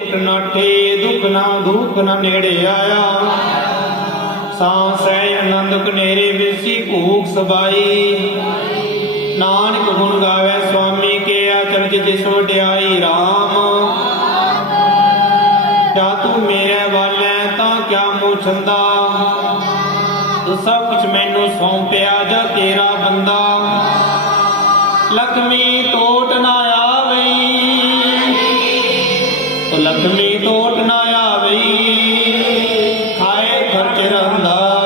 ਦੁੱਖ ਨਾਠੇ ਦੁੱਖ ਨਾ ਦੁੱਖ ਨਾ ਨੇੜੇ ਆਇਆ। ਸਾਂ ਸਹਿ ਆਨੰਦ ਕਨੇਰੇ ਵਿਸੀ ਭੂਖ ਸਬਾਈ। ਨਾਨਕ ਗੁਣ ਗਾਵੇ ਸੁਆਮੀ ਕੇ ਆਚਰਜ ਜਿਸ ਵਡਿਆਈ RAM ਜਾ ਤੂੰ ਮੇਰੇ ਵਾਲੇ ਤਾਂ ਕਿਆ ਮੋਛੰਦਾ? ਤੂੰ ਸਭ ਕੁਝ ਮੈਨੂੰ ਸੌਂਪਿਆ, ਜਾ ਤੇਰਾ ਬੰਦਾ। ਲਖਮੀ ਲਖਮੀ ਟੋਟ ਨਾ ਆਵਈ, ਖਾਏ ਖਰਚ ਰੰਦਾ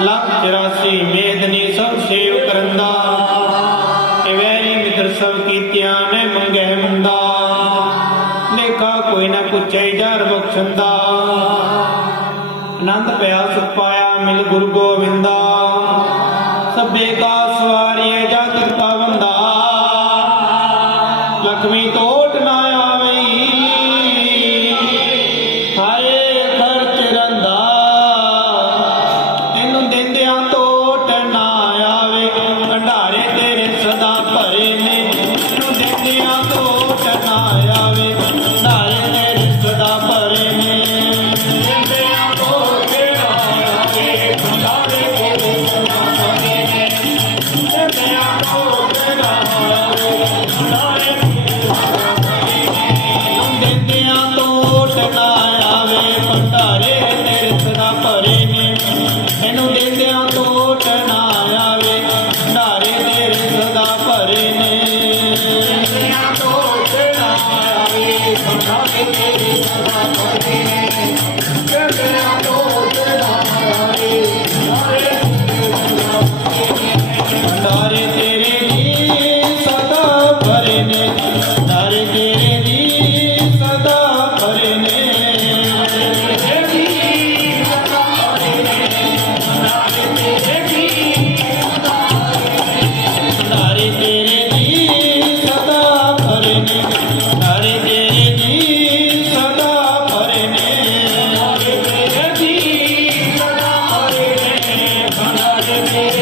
ਲੱਖ 84 ਮੇਦਨੀ ਸਭ ਸੇਵ ਕਰੰਦਾ। ਇਵੇਂ ਮਿੱਤਰ ਸਭ ਕੀਤਿਆਂ ਨੇ ਮੰਗੇ ਮੰਦਾ। ਲੇਖਾ ਕੋਈ ਨਾ ਪੁੱਛੇ ਡਰ ਬਖਸ਼ੰਦਾ। ਆਨੰਦ ਪਿਆ ਸੁਖ ਪਾਇਆ ਮਿਲ ਗੁਰੂ ਗੋਵਿੰਦਾ। ਸਭੇ ਕਾ ਸਵਾਰੀਏ ਜਗਤ ਪਾਵੰਦਾ ਲਖਮੀ ਟੋਟ Hallelujah.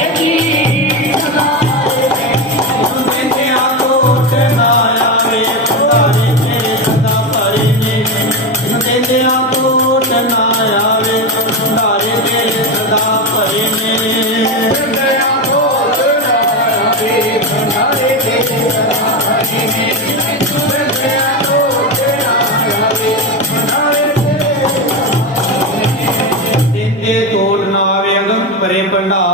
ਭਰੇ ਭੰਡਾਰ